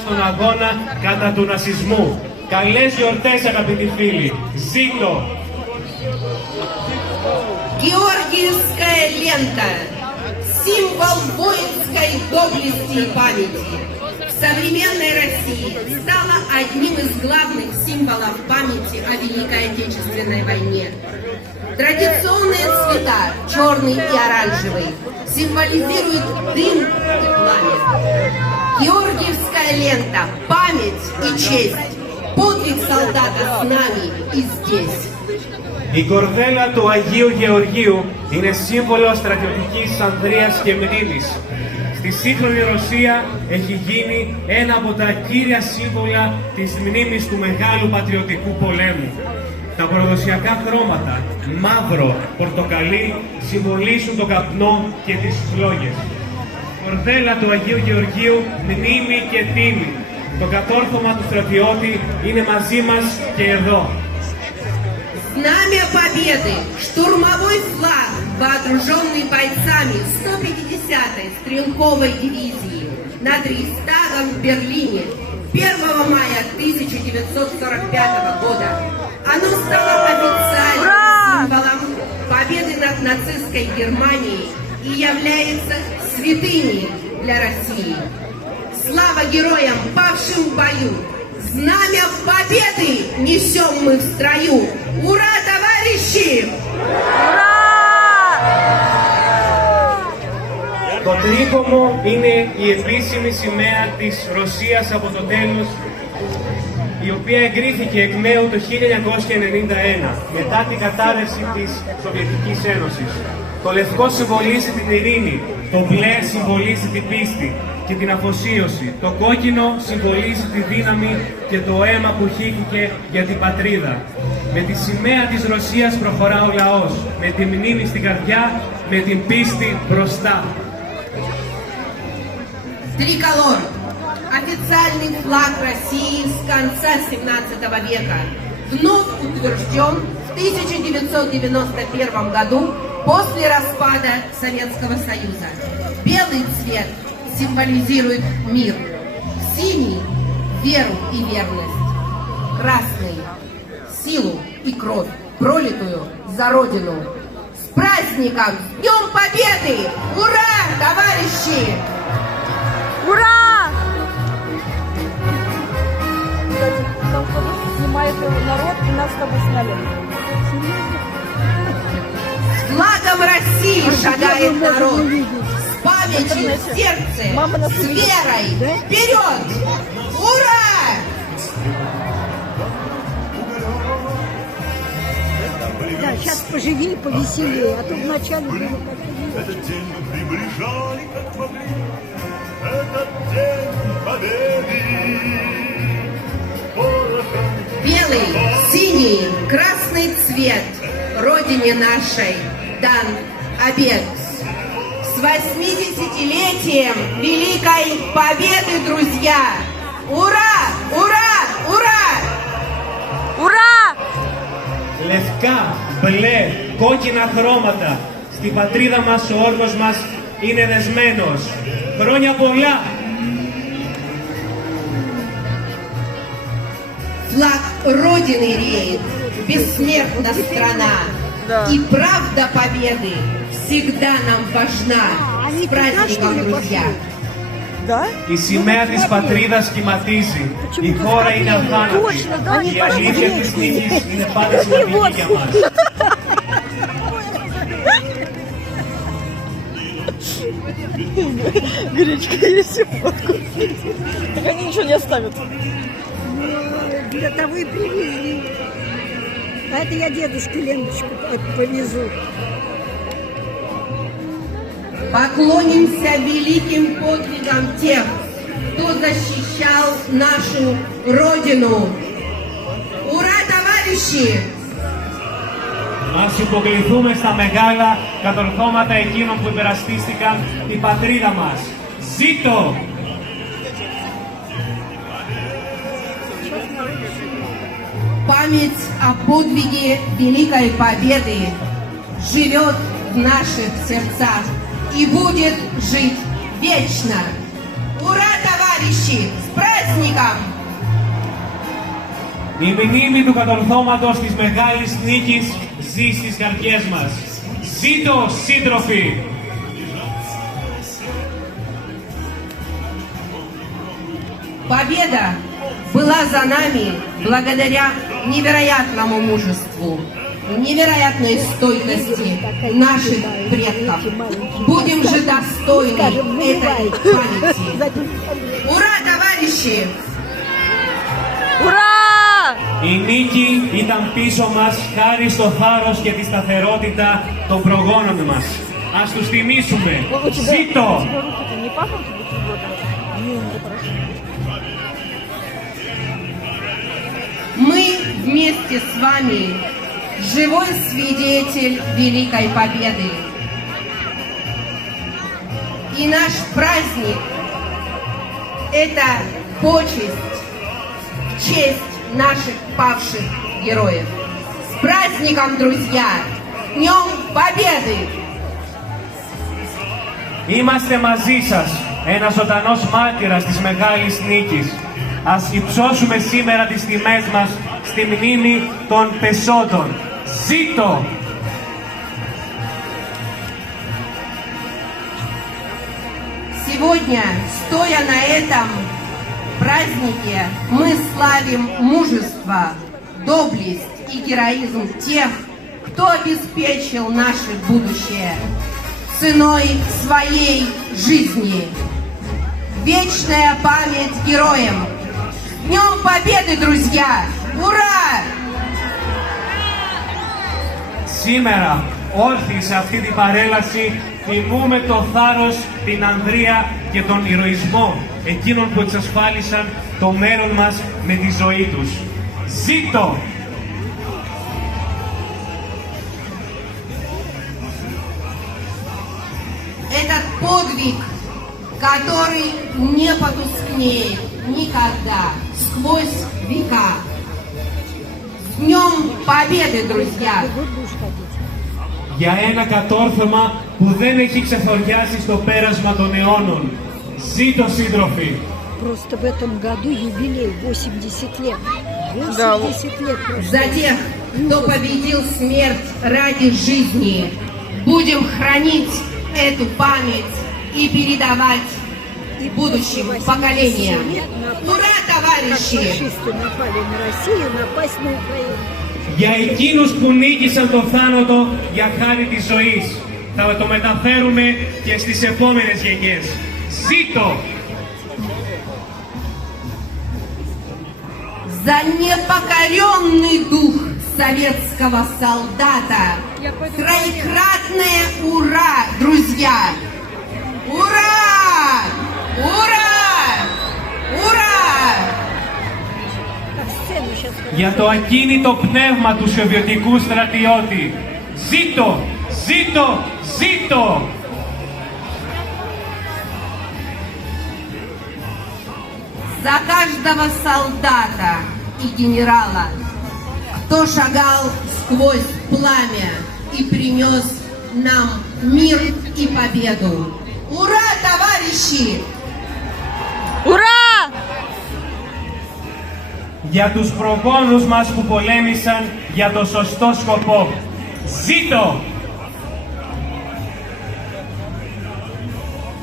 στον αγώνα κατά του νασισμού. Καλές γιορτές, αγαπητοί φίλοι. Ζήτω! Георгиевская лента – символ воинской доблести и памяти. В современной России стала одним из главных символов памяти о Великой Отечественной войне. Традиционные цвета – черный и оранжевый – символизируют дым и пламя. Георгиевская лента – память и честь. Подвиг солдата с нами и здесь. Η κορδέλα του Αγίου Γεωργίου είναι σύμβολο στρατιωτικής ανδρείας και μνήμης. Στη σύγχρονη Ρωσία έχει γίνει ένα από τα κύρια σύμβολα της μνήμης του μεγάλου πατριωτικού πολέμου. Τα προδοσιακά χρώματα, μαύρο, πορτοκαλί, συμβολίζουν τον καπνό και τις φλόγες. Η κορδέλα του Αγίου Γεωργίου, μνήμη και τίμη. Το κατόρθωμα του στρατιώτη είναι μαζί μας και εδώ. Знамя Победы, штурмовой флаг, вооруженный бойцами 150-й стрелковой дивизии над Рейхстагом в Берлине 1 мая 1945 года. Оно стало официальным символом победы над нацистской Германией и является святыней для России. Слава героям, павшим в бою! Знамя Победы несем мы в строю! Ура, товарищи! Το τρίκομο είναι η επίσημη σημαία της Ρωσίας από το τέλος, η οποία εγκρίθηκε εκ νέου το 1991, μετά την κατάρρευση της Σοβιετικής Ένωσης. Το λευκό συμβολίζει την ειρήνη, το μπλε συμβολίζει την πίστη και την αφοσίωση. Το κόκκινο συμβολίζει τη δύναμη και το αίμα που χύθηκε για την πατρίδα. Με τη σημαία της Ρωσίας προχωρά ο λαός, με τη μνήμη στην καρδιά, με την πίστη μπροστά. Триколор – официальный флаг России с конца 17 века, вновь утвержден в 1991 году после распада Советского Союза. Белый цвет символизирует мир, синий – веру и верность, красный – силу и кровь, пролитую за Родину. С праздником! С Днем Победы! Ура, товарищи! Ура! Кстати, там кто-то снимает народ, и нас с тобой сняли. С флагом России шагает народ. С памятью в сердце, с верой. Вперед! Ура! Да, сейчас поживее, повеселее, а то вначале было Этот день мы приближали, как могли. Этот день победы. Белый, синий, красный цвет Родине нашей дан обет. С 80-летием Великой Победы, друзья! Ура! Ура! Ура! Ура! Λευκά, μπλε, κόκκινα χρώματα. Στην πατρίδα μας ο όρκος μας είναι δεσμένος. Χρόνια πολλά! Флаг Родины реет, бессмертна страна. И правда победы всегда нам важна. С праздником, друзья! Да? Η σημαία της πατρίδας κυματίζει. Η χώρα είναι αθάνατη. Η αλήθεια της νίκης είναι πάντα σημαντική για μας. Гречка, если фотку. Так они ничего не оставят. для того и привезли. А это я дедушке Леночку повезу. Поклонимся великим подвигам тех, кто защищал нашу Родину. Ура, товарищи! Ας υποκληθούμε στα μεγάλα κατορθώματα εκείνων που υπερασπίστηκαν την πατρίδα μας. Ζήτω! Память о подвиге Великой Победы живет в наших сердцах и будет жить вечно. Ура, товарищи! С праздником! предкам! Η μνήμη του κατορθώματος της μεγάλης νίκης ζει στις καρδιές μας. Ζήτω, σύντροφοι! Победа была за нами благодаря невероятному мужеству, невероятной стойкости наших предков. Будем же достойны этой памяти. Ура, товарищи! Ура! Η νίκη ήταν πίσω μας χάρη στο θάρρος και τη σταθερότητα των προγόνων μας. Ας τους τιμήσουμε. Ζήτω! Руки-то не пахнут бутербродом? Не, не прошу. Мы вместе с вами живой свидетель Великой Победы. И наш праздник – это почесть в честь наших павших героев. С праздником, друзья! Днем Победы! Είμαστε μαζί σας, ένας ζωντανός μάρτυρας της μεγάλης νίκης. Ας υψώσουμε σήμερα τις τιμές μας στη μνήμη των πεσόντων. Ζήτω! Сегодня, стоя на этом празднике, мы славим мужество, доблесть и героизм тех, кто обеспечил наше будущее ценой своей жизни. Вечная память героям! Днем Победы, друзья! Ура! Σήμερα, όρθιοι σε αυτή την παρέλαση, τιμούμε το θάρρος, την ανδρεία και τον ηρωισμό εκείνων που εξασφάλισαν το μέλλον μας με τη ζωή τους. Ζήτω! Этот подвиг, который не потускнеет никогда, skвось века. С Днем Победы, друзья! Για ένα κατόρθωμα που δεν έχει ξεθοριάσει στο πέρασμα των αιώνων. Ζήτω, σύντροφοι! Просто в этом году юбилей 80 лет. 80 лет. За тех, кто победил смерть ради жизни, будем хранить эту память и передавать будущим поколениям. Ура, товарищи! Фашисты напали на Россию, напасть на Украину. Για εκείνους που νίκησαν το θάνατο για χάρη της ζωής. Θα το μεταφέρουμε και στις επόμενες γενιές. Ζήτω! За непокоренный дух советского солдата. Троекратное ура, друзья! Ура! Ура! Ура! Για το ακίνητο πνεύμα του σοβιετικού στρατιώτη. Ζήτω! Ζήτω! Ζήτω! За каждого солдата и генерала, кто шагал сквозь пламя и принес нам мир и победу. Ура, товарищи! Ура! Για τους προγόνους μας που πολέμησαν για το σωστό σκοπό. Ζήτω!